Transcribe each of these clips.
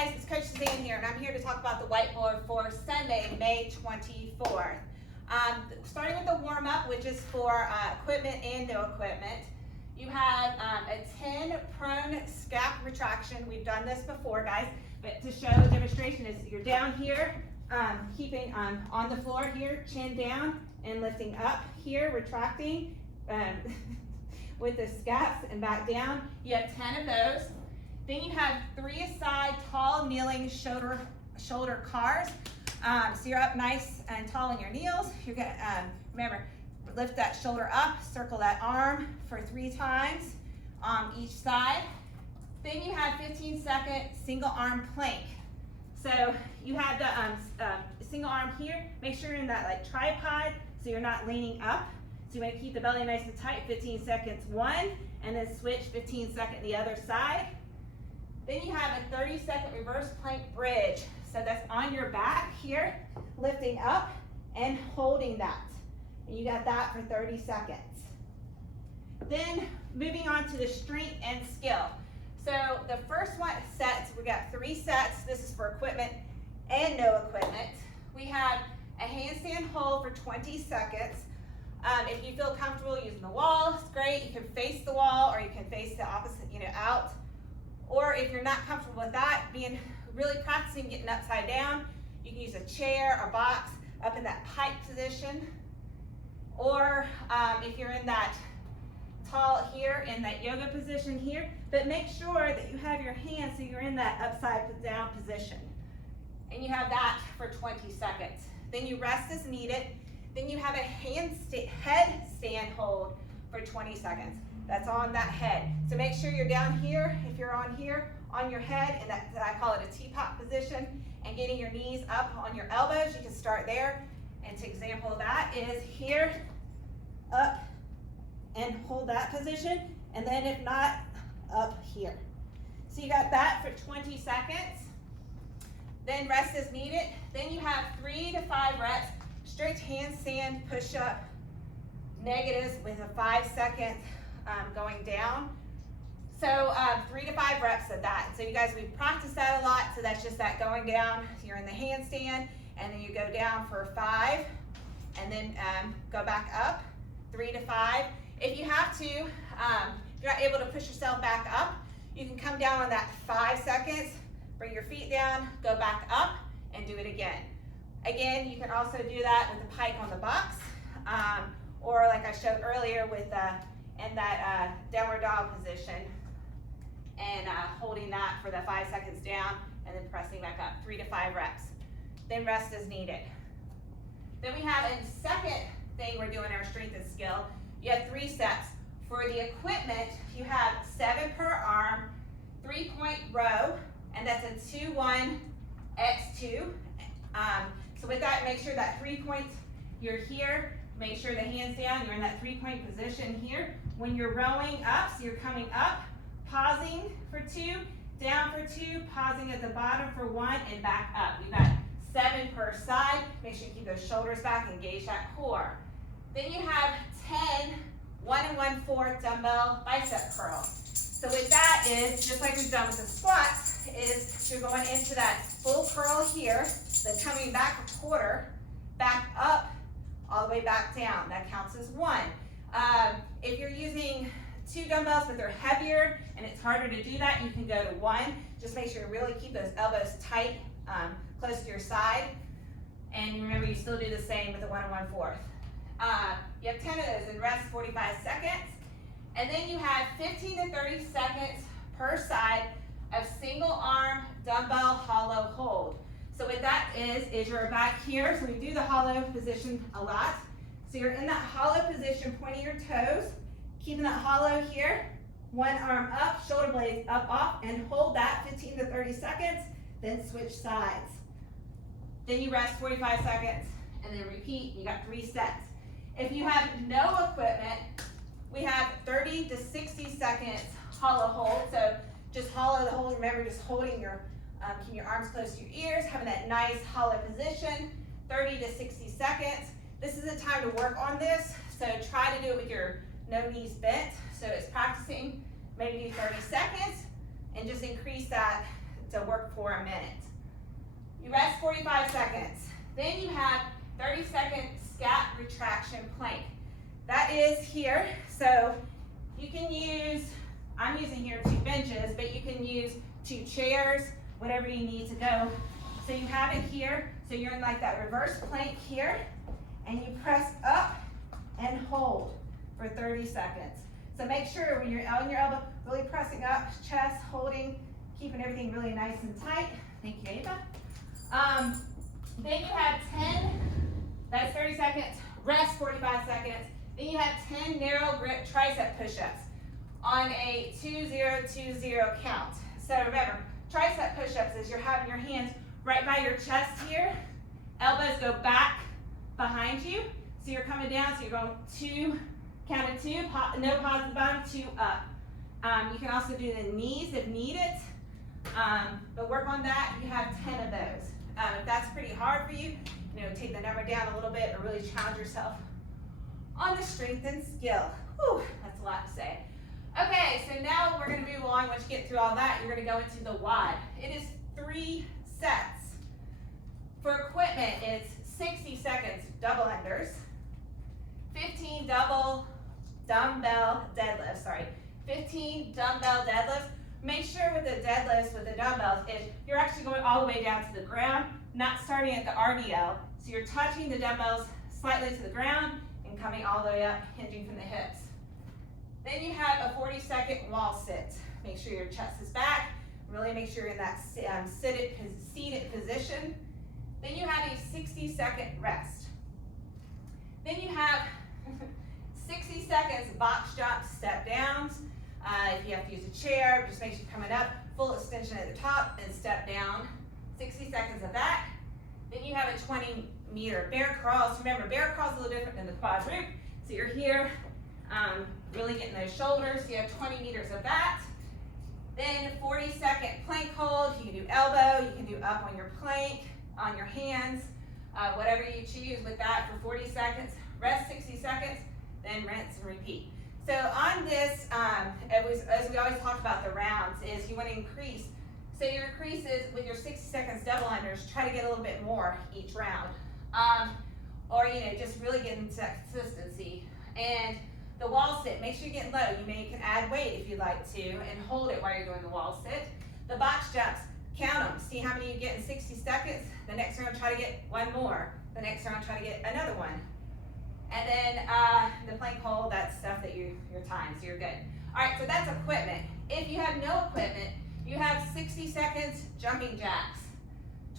guys, it's Coach Suzanne here, and I'm here to talk about the whiteboard for Sunday, May 24th. Starting with the warm-up, which is for equipment and no equipment. You have a 10 prone scap retraction. We've done this before, guys, but to show a demonstration is you're down here, keeping on the floor here, chin down, and lifting up here, retracting with the scaps and back down. You have 10 of those. Then you have 3 aside tall kneeling shoulder cars. So you're up nice and tall in your kneels. You're gonna remember, lift that shoulder up, circle that arm for 3 times on each side. Then you have 15-second single arm plank. So you have the single arm here. Make sure you're in that like tripod so you're not leaning up. So you want to keep the belly nice and tight. 15 seconds one, and then switch 15-second the other side. Then you have a 30-second reverse plank bridge. So that's on your back here, lifting up and holding that. And you got that for 30 seconds. Then moving on to the strength and skill. So the first one sets, we got 3 sets. This is for equipment and no equipment. We have a handstand hold for 20 seconds. If you feel comfortable using the wall, it's great. You can face the wall or you can face the opposite, out. Or if you're not comfortable with that, being really practicing getting upside down, you can use a chair or box up in that pike position. Or if you're in that tall here, in that yoga position here, but make sure that you have your hands so you're in that upside down position. And you have that for 20 seconds. Then you rest as needed. Then you have a headstand hold for 20 seconds. That's on that head. So make sure you're down here, if you're on here, on your head, and that I call it a teapot position, and getting your knees up on your elbows. You can start there. And an example of that is here, up, and hold that position, and then if not, up here. So you got that for 20 seconds. Then rest as needed. Then you have 3 to 5 reps, strict handstand push-up, negatives with a 5-second going down. So 3 to 5 reps of that. So you guys, we've practiced that a lot. So that's just that going down. You're in the handstand, and then you go down for 5, and then go back up, 3 to 5. If you have to, if you're not able to push yourself back up, you can come down on that 5 seconds, bring your feet down, go back up, and do it again. Again, you can also do that with the pike on the box, or like I showed earlier with in that downward dog position, and holding that for the 5 seconds down, and then pressing back up, 3 to 5 reps. Then rest as needed. Then we have a second thing we're doing our strength and skill. You have 3 sets. For the equipment, you have 7 per arm, 3-point row, and that's a 2-1 X2. So with that, make sure that 3 points, you're here. Make sure the hands down, you're in that 3-point position here. When you're rowing up, so you're coming up, pausing for 2, down for 2, pausing at the bottom for 1, and back up. We've got 7 per side. Make sure you keep those shoulders back, engage that core. Then you have 10 1 1/4 dumbbell bicep curl. So with that is, just like we've done with the squats, is you're going into that full curl here, then coming back a quarter, back up, all the way back down. That counts as 1. If you're using 2 dumbbells but they're heavier and it's harder to do that, you can go to 1. Just make sure you really keep those elbows tight, close to your side. And remember, you still do the same with the 1 1/4. You have 10 of those and rest 45 seconds. And then you have 15 to 30 seconds per side of single arm dumbbell hollow hold. So what that is you're back here. So we do the hollow position a lot. So you're in that hollow position, pointing your toes, keeping that hollow here. 1 arm up, shoulder blades up, off, and hold that 15 to 30 seconds, then switch sides. Then you rest 45 seconds, and then repeat. You got 3 sets. If you have no equipment, we have 30 to 60 seconds hollow hold. So just hollow the hold. Remember, just holding your, keeping your arms close to your ears, having that nice hollow position, 30 to 60 seconds. This is the time to work on this. So try to do it with your no knees bent. So it's practicing, maybe do 30 seconds, and just increase that to work for a minute. You rest 45 seconds. Then you have 30-second scap retraction plank. That is here, so you can use, I'm using here 2 benches, but you can use 2 chairs, whatever you need to go. So you have it here, so you're in like that reverse plank here, and you press up and hold for 30 seconds. So make sure when you're on your elbow, really pressing up, chest, holding, keeping everything really nice and tight. Thank you, Ava. Then you have 10, that's 30 seconds, rest 45 seconds. Then you have 10 narrow grip tricep push-ups on a 2-0-2-0 count. So remember, tricep push-ups is you're having your hands right by your chest here, elbows go back behind you. So you're coming down, so you're going 2, count of 2, no pause at the bottom, 2 up. You can also do the knees if needed, but work on that. You have 10 of those. If that's pretty hard for you, take the number down a little bit, or really challenge yourself on the strength and skill. Whew, that's a lot to say. Okay, so now we're going to move on. Once you get through all that, you're going to go into the WOD. It is 3 sets. For equipment, it's 60 seconds double unders, 15 double dumbbell deadlifts, 15 dumbbell deadlifts. Make sure with the deadlifts with the dumbbells is you're actually going all the way down to the ground, not starting at the RDL. So you're touching the dumbbells slightly to the ground and coming all the way up, hinging from the hips. Then you have a 40-second wall sit. Make sure your chest is back. Really make sure you're in that seated position. Then you have a 60-second rest. Then you have 60 seconds box jump step downs. If you have to use a chair, just make sure you're coming up, full extension at the top and step down. 60 seconds of that. Then you have a 20-meter bear crawl. So remember, bear crawl is a little different than the quadruped. So you're here, really getting those shoulders. So you have 20 meters of that. Then 40-second plank hold. You can do elbow, you can do up on your plank, on your hands, whatever you choose with that for 40 seconds. Rest 60 seconds, then rinse and repeat. So on this, as we always talk about the rounds, is you want to increase. So your increases with your 60 seconds double unders, try to get a little bit more each round. Or just really get into that consistency. And the wall sit, make sure you're getting low. You can add weight if you'd like to and hold it while you're doing the wall sit. The box jumps, count them. See how many you get in 60 seconds. The next round, try to get 1 more. The next round, try to get another one. And then the plank hold, that's stuff that your time, so you're good. All right, so that's equipment. If you have no equipment, you have 60 seconds jumping jacks,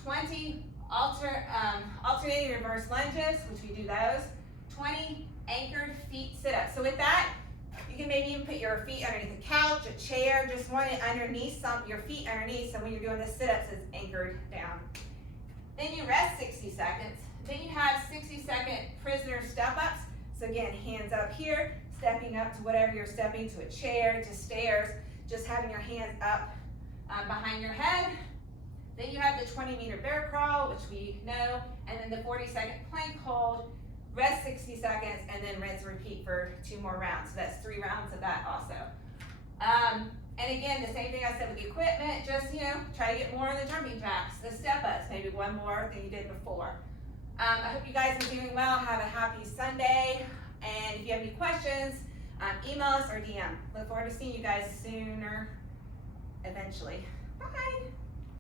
20 alternating reverse lunges, which we do those, 20 anchored feet sit-ups. So with that, you can maybe even put your feet underneath a couch, a chair, just want it underneath your feet underneath, so when you're doing the sit-ups, it's anchored down. Then you rest 60 seconds. Then you have 60-second prisoner step-ups. So again, hands up here, stepping up to whatever you're stepping, to a chair, to stairs, just having your hands up behind your head. Then you have the 20-meter bear crawl, which we know, and then the 40-second plank hold, rest 60 seconds, and then rinse and repeat for 2 more rounds. So that's 3 rounds of that also. And again, the same thing I said with the equipment, just, try to get more on the jumping jacks, the step-ups, maybe 1 more than you did before. I hope you guys are doing well. Have a happy Sunday. And if you have any questions, email us or DM. Look forward to seeing you guys sooner, eventually. Bye.